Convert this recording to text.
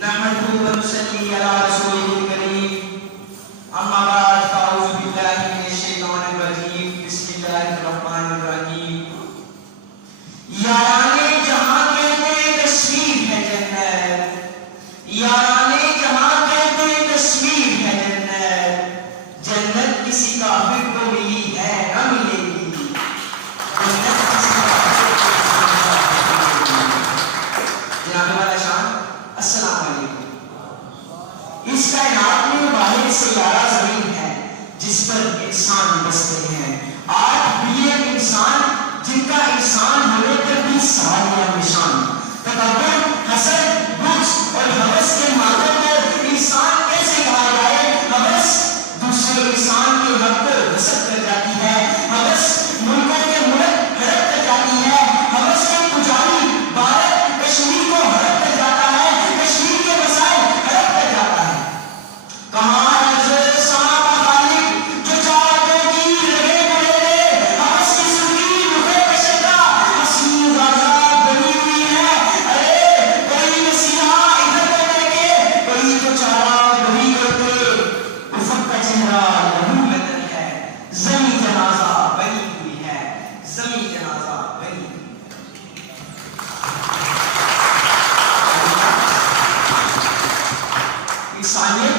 نحمده ونصلي على رسوله الكريم اما بعد فاعوذ بالله من الشیطان الرجیم بسم اللہ الرحمن الرحیم یارانے جہاں کہتے تصویر ہے جنت یارانے جہاں کہتے تصویر ہے جنت جنت کسی کافر کو ملی ہے نہ ملے گی جنت کسی کافر کو جناب والا شان السلام علیکم اس کائنات میں واحد سیارہ زمین ہے جس پر انسان بستے ہیں 8 بلین انسان جن کا انسان ہونے پر بھی سوال نشان تکبر حسد بغض اور ہوس کے مادوں کو انسان کیسے کہا جائے ہوس دوسرے انسان کے حق پر حسد کر جاتی ہے ہوس ملکوں کے ملک ہڑپ کر جاتی ہے ہوس کے پجاری بھارت کشمیر کو ہڑپ کر جاتا ہے کشمیر کے مسائل ہڑپ کر جاتا ہے کہاں انسانیت